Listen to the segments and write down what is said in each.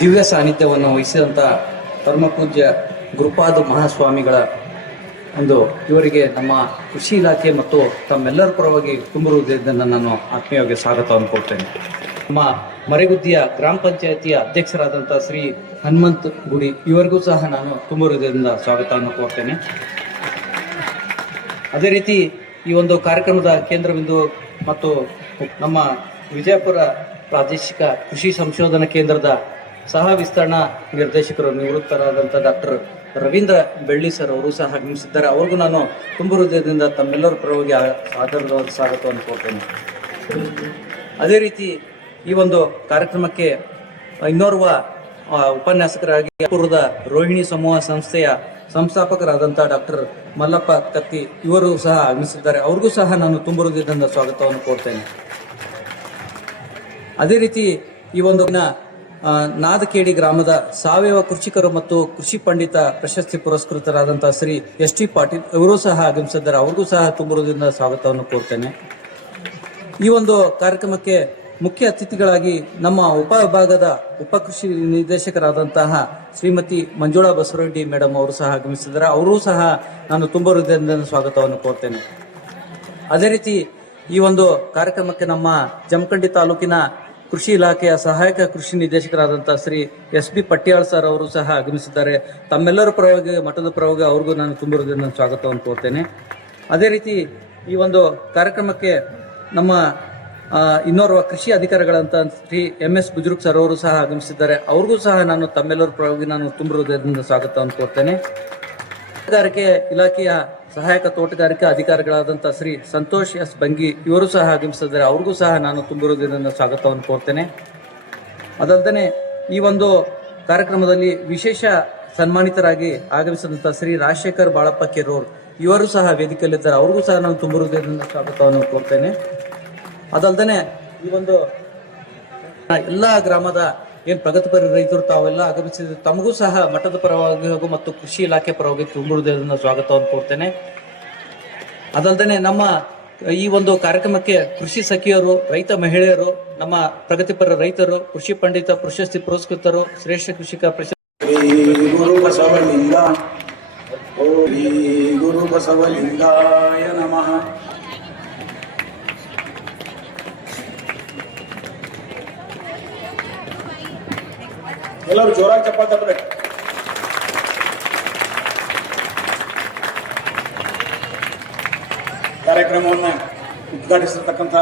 ದಿವ್ಯ ಸಾನ್ನಿಧ್ಯವನ್ನು ವಹಿಸಿದಂಥ ಪರಮಪೂಜ್ಯ ಗುರುಪಾದ ಮಹಾಸ್ವಾಮಿಗಳ ಒಂದು ಇವರಿಗೆ ನಮ್ಮ ಕೃಷಿ ಇಲಾಖೆ ಮತ್ತು ತಮ್ಮೆಲ್ಲರ ಪರವಾಗಿ ತುಂಬಿರುವುದರಿಂದ ನಾನು ಆತ್ಮೀಯವಾಗಿ ಸ್ವಾಗತವನ್ನು ಕೊಡ್ತೇನೆ. ನಮ್ಮ ಮರೆಗುದ್ದಿಯ ಗ್ರಾಮ ಪಂಚಾಯಿತಿಯ ಅಧ್ಯಕ್ಷರಾದಂಥ ಶ್ರೀ ಹನುಮಂತ್ ಗುಡಿ ಇವರಿಗೂ ಸಹ ನಾನು ತುಂಬಿರುವುದರಿಂದ ಸ್ವಾಗತವನ್ನು ಕೋರ್ತೇನೆ. ಅದೇ ರೀತಿ ಈ ಒಂದು ಕಾರ್ಯಕ್ರಮದ ಕೇಂದ್ರ ಬಿಂದು ಮತ್ತು ನಮ್ಮ ವಿಜಯಪುರ ಪ್ರಾದೇಶಿಕ ಕೃಷಿ ಸಂಶೋಧನಾ ಕೇಂದ್ರದ ಸಹ ವಿಸ್ತರಣಾ ನಿರ್ದೇಶಕರು ನಿವೃತ್ತರಾದಂಥ ಡಾಕ್ಟರ್ ರವೀಂದ್ರ ಬೆಳ್ಳಿ ಸರ್ ಅವರು ಸಹ ಆಗಮಿಸಿದ್ದಾರೆ. ಅವ್ರಿಗೂ ನಾನು ತುಂಬ ಹೃದಯದಿಂದ ತಮ್ಮೆಲ್ಲರ ಪರವಾಗಿ ಆಧಾರದ ಸ್ವಾಗತವನ್ನು ಕೊಡ್ತೇನೆ. ಅದೇ ರೀತಿ ಈ ಒಂದು ಕಾರ್ಯಕ್ರಮಕ್ಕೆ ಇನ್ನೋರ್ವ ಉಪನ್ಯಾಸಕರಾಗಿ ಪೂರ್ವದ ರೋಹಿಣಿ ಸಮೂಹ ಸಂಸ್ಥೆಯ ಸಂಸ್ಥಾಪಕರಾದಂಥ ಡಾಕ್ಟರ್ ಮಲ್ಲಪ್ಪ ಕತ್ತಿ ಇವರು ಸಹ ಆಗಮಿಸಿದ್ದಾರೆ. ಅವ್ರಿಗೂ ಸಹ ನಾನು ತುಂಬ ಹೃದಯದಿಂದ ಸ್ವಾಗತವನ್ನು ಕೋರ್ತೇನೆ. ಅದೇ ರೀತಿ ಈ ಒಂದು ನಾದಕೇಡಿ ಗ್ರಾಮದ ಸಾವಯವ ಕೃಷಿಕರು ಮತ್ತು ಕೃಷಿ ಪಂಡಿತ ಪ್ರಶಸ್ತಿ ಪುರಸ್ಕೃತರಾದಂಥ ಶ್ರೀ ಎಸ್.ಟಿ. ಪಾಟೀಲ್ ಇವರು ಸಹ ಆಗಮಿಸಿದ್ದಾರೆ. ಅವ್ರಿಗೂ ಸಹ ತುಂಬ ಹೃದಯದಿಂದ ಸ್ವಾಗತವನ್ನು ಕೋರ್ತೇನೆ. ಈ ಒಂದು ಕಾರ್ಯಕ್ರಮಕ್ಕೆ ಮುಖ್ಯ ಅತಿಥಿಗಳಾಗಿ ನಮ್ಮ ಉಪವಿಭಾಗದ ಉಪಕೃಷಿ ನಿರ್ದೇಶಕರಾದಂತಹ ಶ್ರೀಮತಿ ಮಂಜುಳಾ ಬಸವರೆಡ್ಡಿ ಮೇಡಮ್ ಅವರು ಸಹ ಆಗಮಿಸಿದ್ದಾರೆ. ಅವರೂ ಸಹ ನಾನು ತುಂಬ ಹೃದಯದಿಂದ ಸ್ವಾಗತವನ್ನು ಕೋರ್ತೇನೆ. ಅದೇ ರೀತಿ ಈ ಒಂದು ಕಾರ್ಯಕ್ರಮಕ್ಕೆ ನಮ್ಮ ಜಮಖಂಡಿ ತಾಲೂಕಿನ ಕೃಷಿ ಇಲಾಖೆಯ ಸಹಾಯಕ ಕೃಷಿ ನಿರ್ದೇಶಕರಾದಂಥ ಶ್ರೀ ಎಸ್.ಬಿ. ಪಟ್ಯಾಳ್ ಸರ್ ಅವರು ಸಹ ಆಗಮಿಸಿದ್ದಾರೆ. ತಮ್ಮೆಲ್ಲರ ಪರವಾಗಿ ಮಠದ ಪರವಾಗಿ ಅವ್ರಿಗೂ ನಾನು ತುಂಬ ಹೃದಯದಿಂದ ಸ್ವಾಗತವನ್ನು ಕೋರ್ತೇನೆ. ಅದೇ ರೀತಿ ಈ ಒಂದು ಕಾರ್ಯಕ್ರಮಕ್ಕೆ ನಮ್ಮ ಇನ್ನೋರ್ವ ಕೃಷಿ ಅಧಿಕಾರಿಗಳಂತ ಶ್ರೀ ಎಂ.ಎಸ್. ಬುಜುರ್ಗ್ ಸರ್ ಅವರು ಸಹ ಆಗಮಿಸಿದ್ದಾರೆ. ಅವ್ರಿಗೂ ಸಹ ನಾನು ತಮ್ಮೆಲ್ಲರ ಪರವಾಗಿ ನಾನು ತುಂಬ ಹೃದಯದಿಂದ ಸ್ವಾಗತವನ್ನು ಕೋರ್ತೇನೆ. ತೋಟಗಾರಿಕೆ ಇಲಾಖೆಯ ಸಹಾಯಕ ತೋಟಗಾರಿಕಾ ಅಧಿಕಾರಿಗಳಾದಂಥ ಶ್ರೀ ಸಂತೋಷ್ ಎಸ್ ಬಂಗಿ ಇವರು ಸಹ ಆಗಮಿಸಿದ್ದಾರೆ. ಅವ್ರಿಗೂ ಸಹ ನಾನು ತುಂಬ ಹೃದಯದಿಂದ ಸ್ವಾಗತವನ್ನು ಕೋರ್ತೇನೆ. ಅದಲ್ಲದೆ ಈ ಒಂದು ಕಾರ್ಯಕ್ರಮದಲ್ಲಿ ವಿಶೇಷ ಸನ್ಮಾನಿತರಾಗಿ ಆಗಮಿಸಿದಂಥ ಶ್ರೀ ರಾಜಶೇಖರ್ ಬಾಳಪ್ಪ ಕೆರೂರ್ ಇವರು ಸಹ ವೇದಿಕೆಯಲ್ಲಿದ್ದಾರೆ. ಅವ್ರಿಗೂ ಸಹ ನಾನು ತುಂಬ ಹೃದಯದಿಂದ ಸ್ವಾಗತವನ್ನು ಕೋರ್ತೇನೆ. ಅದಲ್ಲದೆ ಈ ಒಂದು ಎಲ್ಲ ಗ್ರಾಮದ ಏನು ಪ್ರಗತಿಪರ ರೈತರು ತಾವೆಲ್ಲ ಆಗಮಿಸಿದ ತಮಗೂ ಸಹ ಮಠದ ಪರವಾಗಿ ಹಾಗೂ ಮತ್ತು ಕೃಷಿ ಇಲಾಖೆ ಪರವಾಗಿ ತುಂಬ ಹೃದಯದಿಂದ ಸ್ವಾಗತವನ್ನು ಕೋರ್ತೇನೆ. ಅದಲ್ಲದೆ ನಮ್ಮ ಈ ಒಂದು ಕಾರ್ಯಕ್ರಮಕ್ಕೆ ಕೃಷಿ ಸಖಿಯರು, ರೈತ ಮಹಿಳೆಯರು, ನಮ್ಮ ಪ್ರಗತಿಪರ ರೈತರು, ಕೃಷಿ ಪಂಡಿತ ಪ್ರಶಸ್ತಿ ಪುರಸ್ಕೃತರು, ಶ್ರೇಷ್ಠ ಕೃಷಿಕ ಪ್ರಶಸ್ತಿ ಗುರು ಬಸವಲಿಂಗಾಯ ನಮಃ. ಎಲ್ಲರೂ ಜೋರಾಗಿ ಚಪ್ಪಾಳೆ ತಟ್ಟಬೇಕು. ಕಾರ್ಯಕ್ರಮವನ್ನು ಉದ್ಘಾಟಿಸಿರ್ತಕ್ಕಂಥ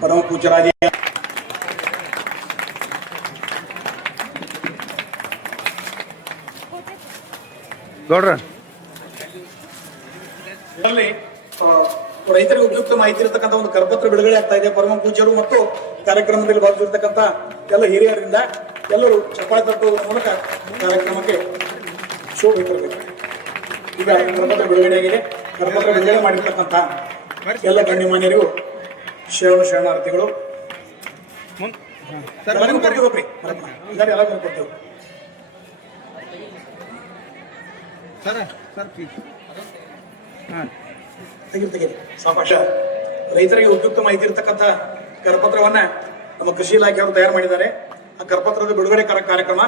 ಪರಮ ಪೂಜ್ಯರಾಗಿ ಗೌಡ್ರ ರೈತರಿಗೆ ಉಪಯುಕ್ತ ಮಾಹಿತಿ ಇರತಕ್ಕಂಥ ಒಂದು ಕರಪತ್ರ ಬಿಡುಗಡೆ ಆಗ್ತಾ ಇದೆ. ಪರಮ ಪೂಜ್ಯರು ಮತ್ತು ಕಾರ್ಯಕ್ರಮದಲ್ಲಿ ಭಾಗವಹಿಸಿರ್ತಕ್ಕಂಥ ಎಲ್ಲ ಹಿರಿಯರಿಂದ ಎಲ್ಲರೂ ಚಪ್ಪಾಳೆ ತಟ್ಟುವುದರ ಮೂಲಕ ಕಾರ್ಯಕ್ರಮಕ್ಕೆ ಶೋಭೆ ತರಬೇಕು. ಈಗ ಕರಪತ್ರ ಬಿಡುಗಡೆಯಾಗಿದೆ. ಕರಪತ್ರ ಬಿಡುಗಡೆ ಮಾಡಿರ್ತಕ್ಕಂಥ ಎಲ್ಲ ಗಣ್ಯಮಾನ್ಯರಿಗೂ ಶರಣಾರ್ಥಿಗಳು. ಎಲ್ಲರಿಗೂ ಕೊಡ್ತೀವಿ ಎಲ್ಲರಿಗೂ ಕೊಡ್ತೇವೆ. ತೆಗೆದು ಸಾವಕಾಶ. ರೈತರಿಗೆ ಉಪಯುಕ್ತ ಮಾಹಿತಿ ಇರತಕ್ಕಂಥ ಕರಪತ್ರವನ್ನ ನಮ್ಮ ಕೃಷಿ ಇಲಾಖೆಯವರು ತಯಾರು ಮಾಡಿದ್ದಾರೆ. ಆ ಕರಪತ್ರದ ಬಿಡುಗಡೆ ಕಾರ್ಯಕ್ರಮ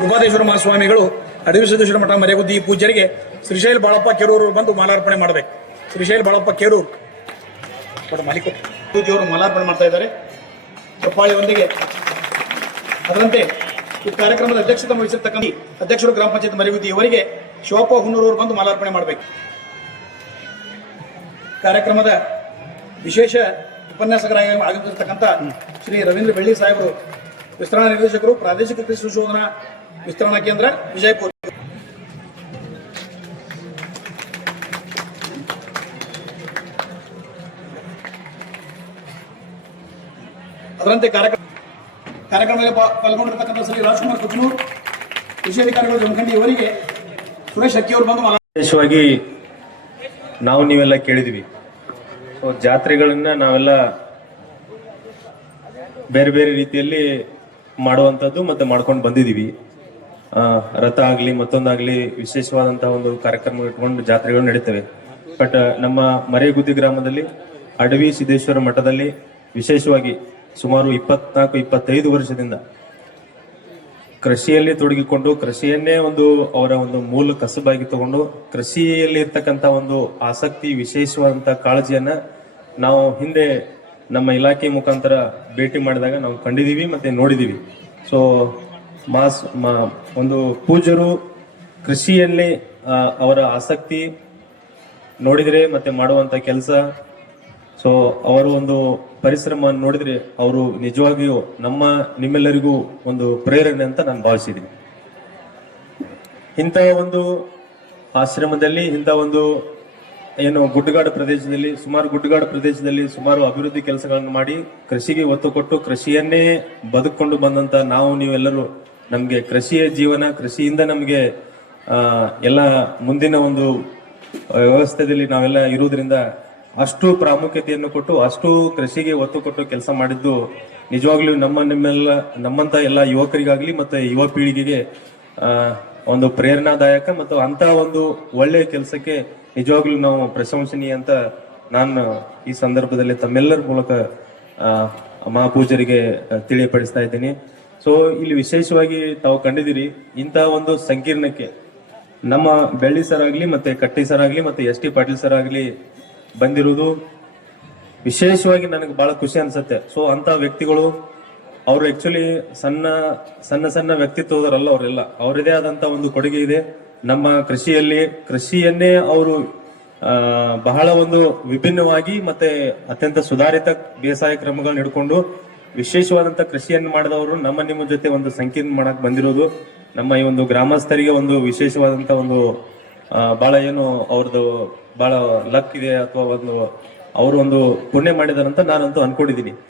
ಗುರುಪಾದೇಶ್ವರ ಮಹಾಸ್ವಾಮಿಗಳು ಅಡವಿ ಸಿದ್ದೇಶ್ವರ ಮಠ ಮರೆಗುದ್ದಿ ಪೂಜ್ಯರಿಗೆ ಶ್ರೀಶೈಲ ಬಾಳಪ್ಪ ಕೆರೂರು ಬಂದು ಮಾಲಾರ್ಪಣೆ ಮಾಡಬೇಕು. ಶ್ರೀಶೈಲ ಬಾಳಪ್ಪ ಕೆರೂರು ಮಾಲಿಕರು ಮಾಲಾರ್ಪಣೆ ಮಾಡ್ತಾ ಇದ್ದಾರೆ ಚಪ್ಪಾಳಿಯೊಂದಿಗೆ. ಅದರಂತೆ ಈ ಕಾರ್ಯಕ್ರಮದ ಅಧ್ಯಕ್ಷತೆ ವಹಿಸಿರ್ತಕ್ಕಂಥ ಅಧ್ಯಕ್ಷರು ಗ್ರಾಮ ಪಂಚಾಯತ್ ಮರೆಗುದ್ದಿ ಇವರಿಗೆ ಶಿವಪ್ಪ ಹುನ್ನೂರವರು ಬಂದು ಮಾಲಾರ್ಪಣೆ ಮಾಡಬೇಕು. ಕಾರ್ಯಕ್ರಮದ ವಿಶೇಷ ಉಪನ್ಯಾಸಕರಾಗಿ ಆಗಮಿಸಿರ್ತಕ್ಕಂಥ ಶ್ರೀ ರವೀಂದ್ರ ಬೆಳ್ಳಿ ಸಾಹೇಬರು, ವಿಸ್ತರಣಾ ನಿರ್ದೇಶಕರು, ಪ್ರಾದೇಶಿಕ ಕೃಷಿ ಸಂಶೋಧನಾ ವಿಸ್ತರಣಾ ಕೇಂದ್ರ ವಿಜಯಪುರ. ಅದರಂತೆ ಕಾರ್ಯಕ್ರಮದಲ್ಲಿ ಪಾಲ್ಗೊಂಡಿರ್ತಕ್ಕಂಥ ಶ್ರೀ ರಾಜ್ಕುಮಾರ್ ಕುಚನೂರ್, ಕೃಷಿ ಅಧಿಕಾರಿಗಳು ಜಮಖಂಡಿ ಇವರಿಗೆ ಸುರೇಶ್ ಅಕ್ಕಿಯವರು ಬಂದು ವಿಶೇಷವಾಗಿ ನಾವು ನೀವೆಲ್ಲ ಕೇಳಿದ್ವಿ. ಜಾತ್ರೆಗಳನ್ನ ನಾವೆಲ್ಲ ಬೇರೆ ಬೇರೆ ರೀತಿಯಲ್ಲಿ ಮಾಡುವಂಥದ್ದು ಮತ್ತೆ ಮಾಡ್ಕೊಂಡು ಬಂದಿದ್ದೀವಿ. ರಥ ಆಗಲಿ ಮತ್ತೊಂದಾಗಲಿ ವಿಶೇಷವಾದಂತಹ ಒಂದು ಕಾರ್ಯಕ್ರಮ ಇಟ್ಕೊಂಡು ಜಾತ್ರೆಗಳು ನಡೀತವೆ. ಬಟ್ ನಮ್ಮ ಮರೆಗುದ್ದಿ ಗ್ರಾಮದಲ್ಲಿ ಅಡವಿ ಸಿದ್ದೇಶ್ವರ ಮಠದಲ್ಲಿ ವಿಶೇಷವಾಗಿ ಸುಮಾರು 24-25 ವರ್ಷದಿಂದ ಕೃಷಿಯಲ್ಲಿ ತೊಡಗಿಕೊಂಡು ಕೃಷಿಯನ್ನೇ ಒಂದು ಅವರ ಒಂದು ಮೂಲ ಕಸಬಾಗಿ ತಗೊಂಡು ಕೃಷಿಯಲ್ಲಿ ಇರ್ತಕ್ಕಂಥ ಒಂದು ಆಸಕ್ತಿ ವಿಶೇಷವಾದಂತಹ ಕಾಳಜಿಯನ್ನ ನಾವು ಹಿಂದೆ ನಮ್ಮ ಇಲಾಖೆ ಮುಖಾಂತರ ಭೇಟಿ ಮಾಡಿದಾಗ ನಾವು ಕಂಡಿದೀವಿ ಮತ್ತೆ ನೋಡಿದೀವಿ. ಸೊ ಒಂದು ಪೂಜ್ಯರು ಕೃಷಿಯಲ್ಲಿ ಅವರ ಆಸಕ್ತಿ ನೋಡಿದ್ರೆ ಮತ್ತೆ ಮಾಡುವಂತ ಕೆಲಸ, ಸೊ ಅವರ ಒಂದು ಪರಿಶ್ರಮವನ್ನು ನೋಡಿದ್ರೆ ಅವರು ನಿಜವಾಗಿಯೂ ನಿಮ್ಮೆಲ್ಲರಿಗೂ ಒಂದು ಪ್ರೇರಣೆ ಅಂತ ನಾನು ಭಾವಿಸಿದ್ದೀನಿ. ಇಂಥ ಒಂದು ಆಶ್ರಮದಲ್ಲಿ ಇಂಥ ಒಂದು ಏನು ಗುಡ್ಡಗಾಡು ಪ್ರದೇಶದಲ್ಲಿ ಸುಮಾರು ಅಭಿವೃದ್ಧಿ ಕೆಲಸಗಳನ್ನು ಮಾಡಿ ಕೃಷಿಗೆ ಒತ್ತು ಕೊಟ್ಟು ಕೃಷಿಯನ್ನೇ ಬದುಕೊಂಡು ಬಂದಂತ ನೀವೆಲ್ಲರೂ ನಮ್ಗೆ ಕೃಷಿಯ ಜೀವನ, ಕೃಷಿಯಿಂದ ನಮ್ಗೆ ಎಲ್ಲ ಮುಂದಿನ ಒಂದು ವ್ಯವಸ್ಥೆಯಲ್ಲಿ ನಾವೆಲ್ಲ ಇರುವುದರಿಂದ ಅಷ್ಟು ಪ್ರಾಮುಖ್ಯತೆಯನ್ನು ಕೊಟ್ಟು ಅಷ್ಟು ಕೃಷಿಗೆ ಒತ್ತು ಕೊಟ್ಟು ಕೆಲಸ ಮಾಡಿದ್ದು ನಿಜವಾಗ್ಲೂ ನಮ್ಮಂತ ಎಲ್ಲ ಯುವಕರಿಗಾಗ್ಲಿ ಮತ್ತೆ ಯುವ ಪೀಳಿಗೆಗೆ ಒಂದು ಪ್ರೇರಣಾದಾಯಕ ಮತ್ತು ಅಂತ ಒಂದು ಒಳ್ಳೆಯ ಕೆಲಸಕ್ಕೆ ನಿಜವಾಗ್ಲೂ ನಾವು ಪ್ರಶಂಸನೀಯ ಅಂತ ನಾನು ಈ ಸಂದರ್ಭದಲ್ಲಿ ತಮ್ಮೆಲ್ಲರ ಮೂಲಕ ಮಹಾಪೂಜರಿಗೆ ತಿಳಿಯಪಡಿಸ್ತಾ ಇದ್ದೀನಿ. ಸೊ ಇಲ್ಲಿ ವಿಶೇಷವಾಗಿ ತಾವು ಕಂಡಿದ್ದೀರಿ ಇಂಥ ಒಂದು ಸಂಕೀರ್ಣಕ್ಕೆ ನಮ್ಮ ಬೆಳ್ಳಿ ಸರ್ ಆಗ್ಲಿ ಮತ್ತೆ ಕಟ್ಟಿ ಸರ್ ಆಗ್ಲಿ ಮತ್ತೆ ಎಸ್ ಟಿ ಪಾಟೀಲ್ ಸರ್ ಆಗ್ಲಿ ಬಂದಿರುವುದು ವಿಶೇಷವಾಗಿ ನನಗೆ ಬಹಳ ಖುಷಿ ಅನ್ಸುತ್ತೆ. ಸೊ ಅಂತ ವ್ಯಕ್ತಿಗಳು ಅವರು ಆಕ್ಚುಲಿ ಸಣ್ಣ ವ್ಯಕ್ತಿತ್ವದವರಲ್ಲ, ಅವರೆಲ್ಲ ಅವರದೇ ಆದಂತ ಒಂದು ಕೊಡುಗೆ ಇದೆ ನಮ್ಮ ಕೃಷಿಯನ್ನೇ ಅವರು ಬಹಳ ಒಂದು ವಿಭಿನ್ನವಾಗಿ ಮತ್ತೆ ಅತ್ಯಂತ ಸುಧಾರಿತ ಬೇಸಾಯ ಕ್ರಮಗಳನ್ನ ಹಿಡ್ಕೊಂಡು ವಿಶೇಷವಾದಂತ ಕೃಷಿಯನ್ನು ಮಾಡಿದವರು ನಿಮ್ಮ ಜೊತೆ ಒಂದು ಸಂಕೀರ್ಣ ಮಾಡಕ್ ಬಂದಿರೋದು ನಮ್ಮ ಈ ಒಂದು ಗ್ರಾಮಸ್ಥರಿಗೆ ಒಂದು ವಿಶೇಷವಾದಂತ ಒಂದು ಬಹಳ ಏನು ಅವ್ರದ್ದು ಬಹಳ ಲಕ್ ಇದೆ ಅಥವಾ ಅವರು ಒಂದು ಪುಣ್ಯ ಮಾಡಿದಾರಂತ ನಾನಂತೂ ಅನ್ಕೊಂಡಿದ್ದೀನಿ.